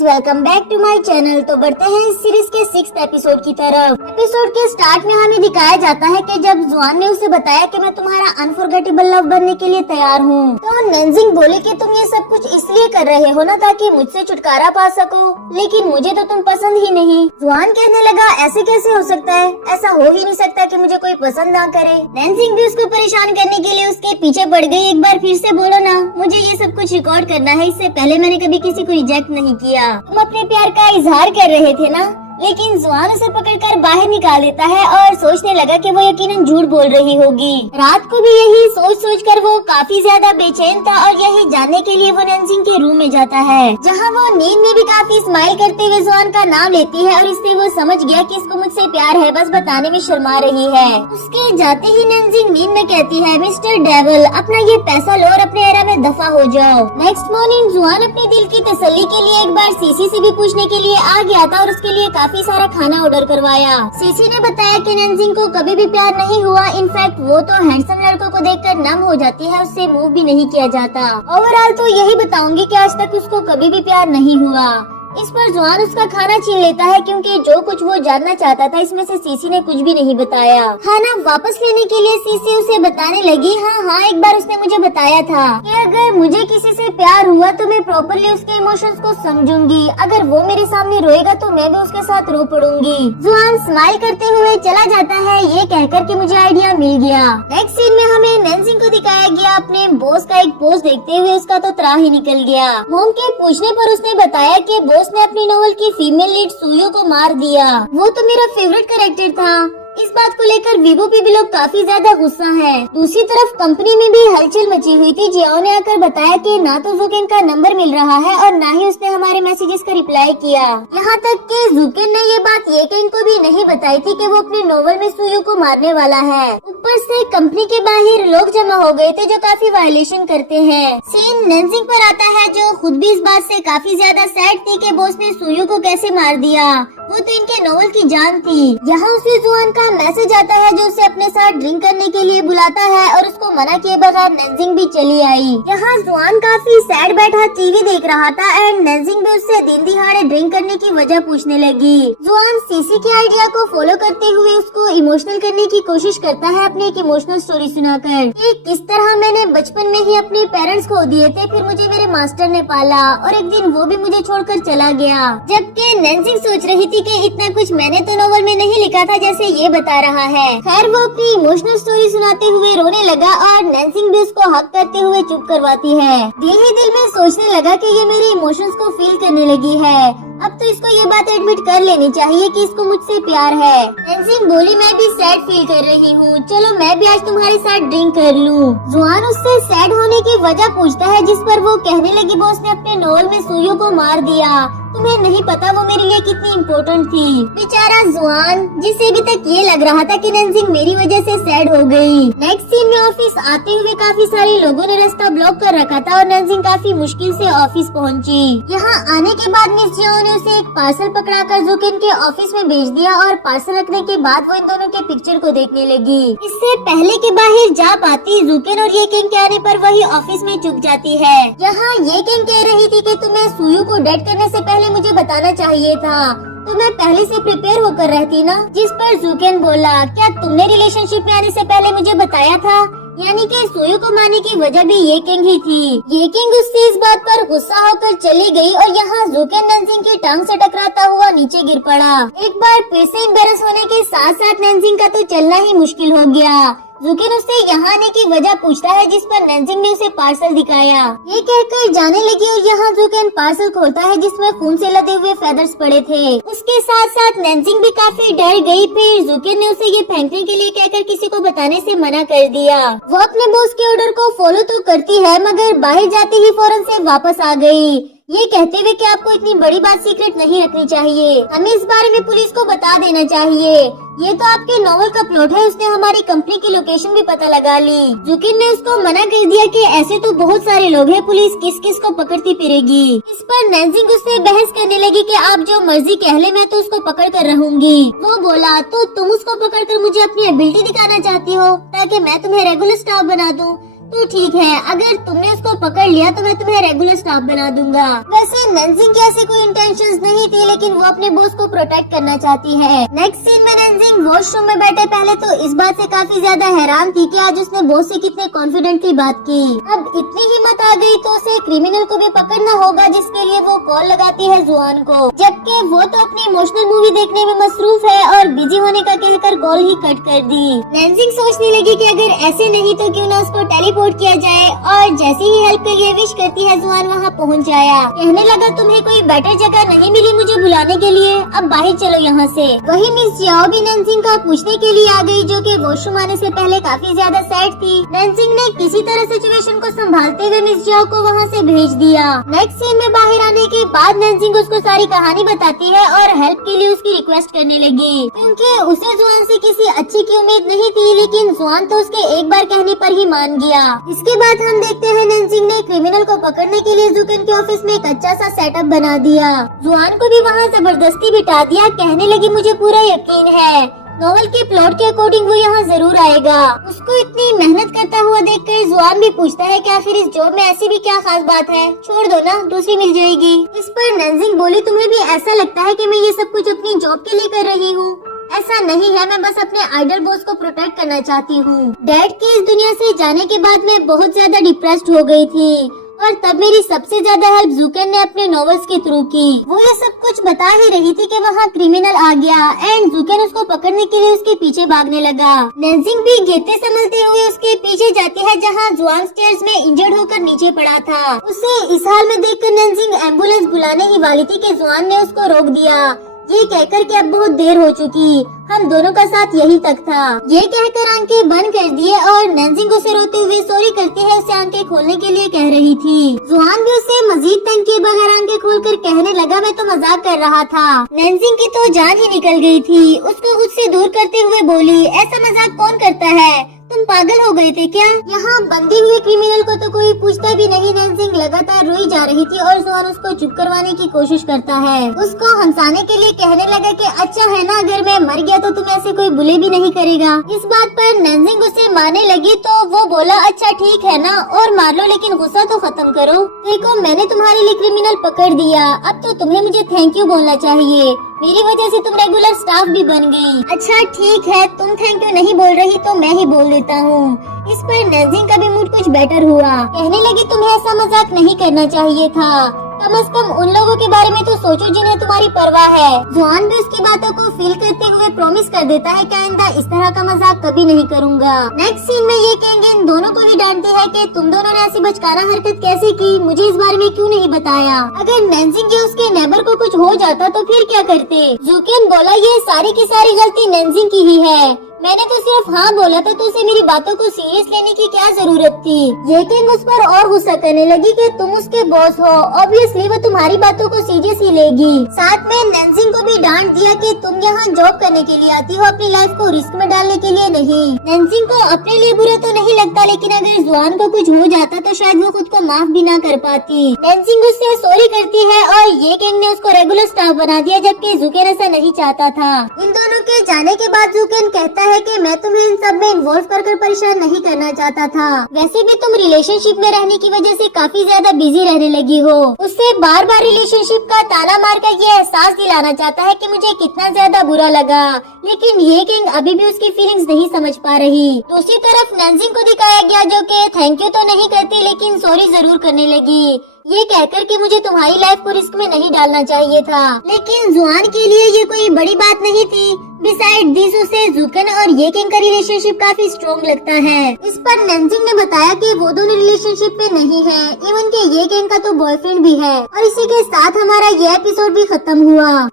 Friends, welcome back to my channel. तो बढ़ते हैं इस सीरीज के 6th एपिसोड की तरफ। एपिसोड के स्टार्ट में हमें दिखाया जाता है कि जब जुआन ने उसे बताया कि मैं तुम्हारा अनफॉरगेटेबल लव बनने के लिए तैयार हूँ, तो नैनजिंग बोले कि तुम ये सब कुछ इसलिए कर रहे हो ना ताकि मुझसे छुटकारा पा सको, लेकिन मुझे तो तुम पसंद ही नहीं। जुआन कहने लगा ऐसे कैसे हो सकता है, ऐसा हो ही नहीं सकता कि मुझे कोई पसंद ना करे। नैनजिंग भी उसको परेशान करने के लिए उसके पीछे पड़ गई। एक बार फिर से बोलो ना, मुझे ये सब कुछ रिकॉर्ड करना है, इससे पहले मैंने कभी किसी को रिजेक्ट नहीं किया। तुम अपने प्यार का इजहार कर रहे थे ना। लेकिन जुआन उसे पकड़कर बाहर निकाल देता है और सोचने लगा कि वो यकीनन झूठ बोल रही होगी। रात को भी यही सोच कर वो काफी ज्यादा बेचैन था और यही जानने के लिए वो नैनजिंग के रूम में जाता है, जहां वो नींद में भी काफी स्माइल करते हुए जुआन का नाम लेती है और इससे वो समझ गया कि इसको मुझसे प्यार है, बस बताने में शर्मा रही है। उसके जाते ही नैनजिंग नींद में कहती है, मिस्टर डेविल, अपना ये पैसा लो और अपने एरा में दफा हो जाओ। नेक्स्ट मॉर्निंग जुआन अपने दिल की तसल्ली के लिए एक बार सीसी से भी पूछने के लिए आ गया था और उसके लिए काफी सारा खाना ऑर्डर करवाया। सीसी ने बताया कि नैनजिंग को कभी भी प्यार नहीं हुआ, इनफैक्ट वो तो हैंडसम लड़कों को देखकर नम हो जाती है, उससे मूव भी नहीं किया जाता। ओवरऑल तो यही बताऊंगी कि आज तक उसको कभी भी प्यार नहीं हुआ। इस पर जुआन उसका खाना छीन लेता है क्योंकि जो कुछ वो जानना चाहता था इसमें से सीसी ने कुछ भी नहीं बताया। खाना वापस लेने के लिए सीसी उसे बताने लगी, हाँ एक बार उसने मुझे बताया था कि अगर मुझे किसी से प्यार हुआ तो मैं प्रॉपरली उसके इमोशंस को समझूंगी, अगर वो मेरे सामने रोएगा तो मैं भी उसके साथ रो पड़ूंगी। जुआन स्माइल करते हुए चला जाता है, ये कहकर कि मुझे आइडिया मिल गया। नेक्स्ट सीन में हमें नैनजिंग को दिखाया गया अपने बॉस का एक पोस्ट देखते हुए उसका तो त्राह ही निकल गया। मोम के पूछने पर उसने बताया कि उसने अपनी नोवेल की फीमेल लीड सुयो को मार दिया, वो तो मेरा फेवरेट कैरेक्टर था। इस बात को लेकर वीवो पे भी लोग काफी ज्यादा गुस्सा है। दूसरी तरफ कंपनी में भी हलचल मची हुई थी। जियाओ ने आकर बताया कि ना तो जुकेन का नंबर मिल रहा है और ना ही उसने हमारे मैसेजेस का रिप्लाई किया। यहाँ तक कि जुकेन ने ये बात येकेन को भी नहीं बताई थी कि वो अपने नोवेल में सुयो को मारने वाला है। ऊपर से कंपनी के बाहर लोग जमा हो गए थे जो काफी वायलेशन करते हैं। सीन नैनजिंग पर आता है जो खुद भी इस बात से काफी ज्यादा सैड थी कि बॉस ने सुयो को कैसे मार दिया, वो तो इनके नोवेल की जान थी। यहाँ उसे जुआन का मैसेज आता है जो उसे अपने साथ ड्रिंक करने के लिए बुलाता है और उसको मना किए बगैर नैनजिंग भी चली आई। यहाँ जुआन काफी सैड बैठा टीवी देख रहा था एंड नैनजिंग भी उससे दिन दिहाड़े ड्रिंक करने की वजह पूछने लगी। जुआन सीसी के आइडिया को फॉलो करते हुए उसको इमोशनल करने की कोशिश करता है अपनी एक इमोशनल स्टोरी सुनाकर कि किस तरह मैंने बचपन में ही अपने पेरेंट्स खो दिए थे, फिर मुझे मेरे मास्टर ने पाला और एक दिन वो भी मुझे छोड़कर चला गया। जबकि नैनजिंग सोच रही थी कि इतना कुछ मैंने तो नोवेल में नहीं लिखा था जैसे ये बता रहा है। खैर वो अपनी इमोशनल स्टोरी सुनाते हुए रोने लगा और नैनजिंग भी उसको हक करते हुए चुप करवाती है। दिल ही दिल में सोचने लगा कि ये मेरे इमोशंस को फील करने लगी है, अब तो इसको ये बात एडमिट कर लेनी चाहिए कि इसको मुझसे प्यार है। नैनजिंग बोली, मैं भी सैड फील कर रही हूँ, चलो मैं भी आज तुम्हारे साथ ड्रिंक कर लूँ। जुआन उससे सैड होने की वजह पूछता है, जिस पर वो कहने लगी बॉस ने अपने नोवेल में सुयो को मार दिया, तुम्हें नहीं पता वो मेरे लिए कितनी इम्पोर्टेंट थी। बेचारा जुआन, जिसे अभी तक ये लग रहा था कि नैनजिंग मेरी वजह से सैड हो गई। नेक्स्ट सीन में ऑफिस आते हुए काफी सारे लोगों ने रास्ता ब्लॉक कर रखा था और नैनजिंग काफी मुश्किल से ऑफिस पहुंची। यहाँ आने के बाद मिस जियाओ ने उसे एक पार्सल पकड़ाकर जुकेन के ऑफिस में भेज दिया और पार्सल रखने के बाद वो इन दोनों के पिक्चर को देखने लगी। इससे पहले के बाहर जा पाती जुकेन और येकेन के आने पर वही ऑफिस में चुप जाती है। यहाँ येकेन कह रही थी कि तुम्हें सुयो को डेट करने से पहले मुझे बताना चाहिए था, तो मैं पहले से प्रिपेयर होकर रहती ना। जिस पर जुकेन बोला, क्या तुमने रिलेशनशिप में आने से पहले मुझे बताया था? यानी कि सुयो को मारने की वजह भी येकिंग ही थी। येकिंग उससे इस बात पर गुस्सा होकर चली गई और यहाँ जुकेन नैनजिंग की टांग से टकराता हुआ नीचे गिर पड़ा। एक बार फिर से एम्बैरेस होने के साथ साथ नैनजिंग का तो चलना ही मुश्किल हो गया। जुकेन उससे यहाँ आने की वजह पूछता है, जिस पर नैनजिंग ने उसे पार्सल दिखाया। ये कहकर जाने लगी और यहाँ जुकेन पार्सल खोलता है जिसमें खून से लदे हुए फेदर्स पड़े थे। उसके साथ साथ नैनजिंग भी काफी डर गई। फिर जुकेन ने उसे ये फेंकने के लिए कहकर किसी को बताने से मना कर दिया। वो अपने बॉस के ऑर्डर को फॉलो तो करती है मगर बाहर जाते ही फौरन से वापस आ गई, ये कहते हुए कि आपको इतनी बड़ी बात सीक्रेट नहीं रखनी चाहिए, हमें इस बारे में पुलिस को बता देना चाहिए, ये तो आपके नोवेल का प्लॉट है। उसने हमारी कंपनी की लोकेशन भी पता लगा ली। जुकिन ने उसको मना कर दिया कि ऐसे तो बहुत सारे लोग हैं, पुलिस किस किस को पकड़ती फिरेगी। इस पर नैनजिंग उससे बहस करने लगी कि आप जो मर्जी कह ले, मैं तो उसको पकड़ कर रहूंगी। वो बोला, तो तुम उसको पकड़ कर मुझे अपनी एबिलिटी दिखाना चाहती हो ताकि मैं तुम्हें रेगुलर स्टाफ बना दूं? तो ठीक है, अगर तुमने उसको पकड़ लिया तो मैं तुम्हें रेगुलर स्टाफ बना दूंगा। वैसे नैनजिंग की ऐसी कोई इंटेंशंस नहीं थी, लेकिन वो अपने बॉस को प्रोटेक्ट करना चाहती है। नेक्स्ट सीन में नैनजिंग वॉशरूम में बैठे पहले तो इस बात से काफी ज्यादा हैरान थी कि आज उसने बॉस से कितने कॉन्फिडेंटली बात की। अब इतनी हिम्मत आ गई तो उसे क्रिमिनल को भी पकड़ना होगा, जिसके लिए वो कॉल लगाती है जुआन को, जबकि वो तो अपनी इमोशनल मूवी देखने में मसरूफ है और बिजी होने का कहकर कॉल ही कट कर दी। नैनजिंग सोचने लगी कि अगर ऐसे नहीं तो क्यों न उसको टेलीपोर्ट किया जाए, और जैसे ही हेल्प के लिए विश करती है जुआन वहाँ पहुँच जाया। कहने लगा तुम्हें कोई बेटर जगह नहीं मिली मुझे बुलाने के लिए, अब बाहर चलो यहाँ से। वही मिस जियाओ भी नैनजिंग का पूछने के लिए आ गई, जो कि वॉशरूम आने से पहले काफी ज्यादा सैड थी। नैनजिंग ने किसी तरह सिचुएशन को संभालते हुए मिस जियाओ को वहाँ से भेज दिया। नेक्स्ट सीन में बाहर आने के बाद नैनजिंग उसको सारी कहानी बताती है और हेल्प के लिए उसकी रिक्वेस्ट करने लगी, क्योंकि उसे जुआन से किसी अच्छी की उम्मीद नहीं थी, लेकिन जुआन तो उसके एक बार कहने पर ही मान गया। इसके बाद हम देखते हैं नैनजिंग ने क्रिमिनल को पकड़ने के लिए जुकेन के ऑफिस में एक अच्छा सा सेटअप बना दिया। जुआन को भी वहाँ जबरदस्ती बिठा दिया। कहने लगी मुझे पूरा यकीन है नॉवल के प्लॉट के अकॉर्डिंग वो यहाँ जरूर आएगा। उसको इतनी मेहनत करता हुआ देखकर जुआन भी पूछता है कि आखिर इस जॉब में ऐसी भी क्या खास बात है, छोड़ दो ना, दूसरी मिल जाएगी। इस पर नैनजिंग बोली तुम्हें भी ऐसा लगता है कि मैं ये सब कुछ अपनी जॉब के लिए कर रही हूँ? ऐसा नहीं है, मैं बस अपने आइडल बॉस को प्रोटेक्ट करना चाहती हूँ। डैड के इस दुनिया से जाने के बाद मैं बहुत ज्यादा डिप्रेस्ड हो गई थी, और तब मेरी सबसे ज्यादा हेल्प जुकेन ने अपने नॉवेल्स के थ्रू की। वो ये सब कुछ बता ही रही थी कि वहाँ क्रिमिनल आ गया एंड जुकेन उसको पकड़ने के लिए उसके पीछे भागने लगा। नैनजिंग भी गिरते संभलते हुए उसके पीछे जाती है, जहाँ जुआन स्टेयर्स में इंजर्ड होकर नीचे पड़ा था। उसे इस हाल में देखकर नैनजिंग एम्बुलेंस बुलाने ही वाली थी कि जुआन ने उसको रोक दिया, ये कहकर कि अब बहुत देर हो चुकी, हम दोनों का साथ यही तक था। ये कहकर आंखें बंद कर दिए और नैनजिंग उसे रोते हुए सॉरी करती है, उसे आंखें खोलने के लिए कह रही थी। जुआन भी उसे मजीद तंग किए बगैर आंखें खोलकर कहने लगा मैं तो मजाक कर रहा था। नैनजिंग की तो जान ही निकल गई थी। उसको खुद से दूर करते हुए बोली ऐसा मजाक कौन करता है, तुम पागल हो गए थे क्या? यहाँ बंधे हुए क्रिमिनल को तो कोई पूछता भी नहीं। नैनजिंग लगातार रोई जा रही थी और जुआन उसको चुप करवाने की कोशिश करता है। उसको हंसाने के लिए कहने लगा कि अच्छा है ना, अगर मैं मर गया तो तुम्हें ऐसे कोई बुले भी नहीं करेगा। इस बात पर नैनजिंग उसे मारने लगी तो वो बोला अच्छा ठीक है ना, और मार लो, लेकिन गुस्सा तो खत्म करो। देखो मैंने तुम्हारे लिए क्रिमिनल पकड़ दिया, अब तो तुम्हें मुझे थैंक यू बोलना चाहिए, मेरी वजह से तुम रेगुलर स्टाफ भी बन गई। अच्छा ठीक है, तुम थैंक यू नहीं बोल रही तो मैं ही बोल देता हूँ। इस पर नैनजिंग का भी मूड कुछ बेटर हुआ। कहने लगी तुम्हें ऐसा मजाक नहीं करना चाहिए था, कम से कम उन लोगों के बारे में तो सोचो जिन्हें तुम्हारी परवाह है। जुआन भी उसकी बातों को फील करते हुए प्रॉमिस कर देता है कि आइंदा इस तरह का मजाक कभी नहीं करूँगा। नेक्स्ट सीन में ये कहेंगे इन दोनों को भी डांटती है कि तुम दोनों ने ऐसी बचकाना हरकत कैसे की, मुझे इस बारे में क्यों नहीं बताया? अगर नैनजिंग के उसके नेबर को कुछ हो जाता तो फिर क्या करते? जुकेन बोला ये सारी की सारी गलती नैनजिंग की ही है, मैंने तो सिर्फ हाँ बोला था, तो उसे मेरी बातों को सीरियस लेने की क्या जरूरत थी? ये किंग उस पर और गुस्सा करने लगी कि तुम उसके बॉस हो, ऑब्वियसली वो तुम्हारी बातों को सीरियस ही लेगी। साथ में नैनजिंग को भी डांट दिया कि तुम यहाँ जॉब करने के लिए आती हो, अपनी लाइफ को रिस्क में डालने के लिए नहीं। नैनजिंग को अपने लिए बुरा तो नहीं लगता, लेकिन अगर जुआन को कुछ हो जाता तो शायद वो खुद को माफ भी ना कर पाती। नैनजिंग उससे सॉरी करती है और ये किंग ने उसको रेगुलर स्टाफ बना दिया, जबकि जुकेन ऐसा नहीं चाहता था। इन दोनों के जाने के बाद जुकेन कहता है कि मैं तुम्हें इन सब में इन्वॉल्व कर परेशान नहीं करना चाहता था, वैसे भी तुम रिलेशनशिप में रहने की वजह से काफी ज्यादा बिजी रहने लगी हो। उससे बार बार रिलेशनशिप का ताना मारकर ये एहसास दिलाना चाहता है कि मुझे कितना ज्यादा बुरा लगा, लेकिन ये किंग अभी भी उसकी फीलिंग्स नहीं समझ पा रही। दूसरी तरफ नैनजिंग को दिखाया गया जो कि थैंक यू तो नहीं करती, लेकिन सॉरी जरूर करने लगी, ये कहकर कि मुझे तुम्हारी लाइफ को रिस्क में नहीं डालना चाहिए था। लेकिन जुआन के लिए ये कोई बड़ी बात नहीं थी। बिसाइड दिस उसे जुकेन और ये किंग का रिलेशनशिप काफी स्ट्रॉन्ग लगता है। इस पर नैनजिंग ने बताया कि वो दोनों रिलेशनशिप में नहीं है, इवन के ये किंग का तो बॉयफ्रेंड भी है। और इसी के साथ हमारा ये एपिसोड भी खत्म हुआ।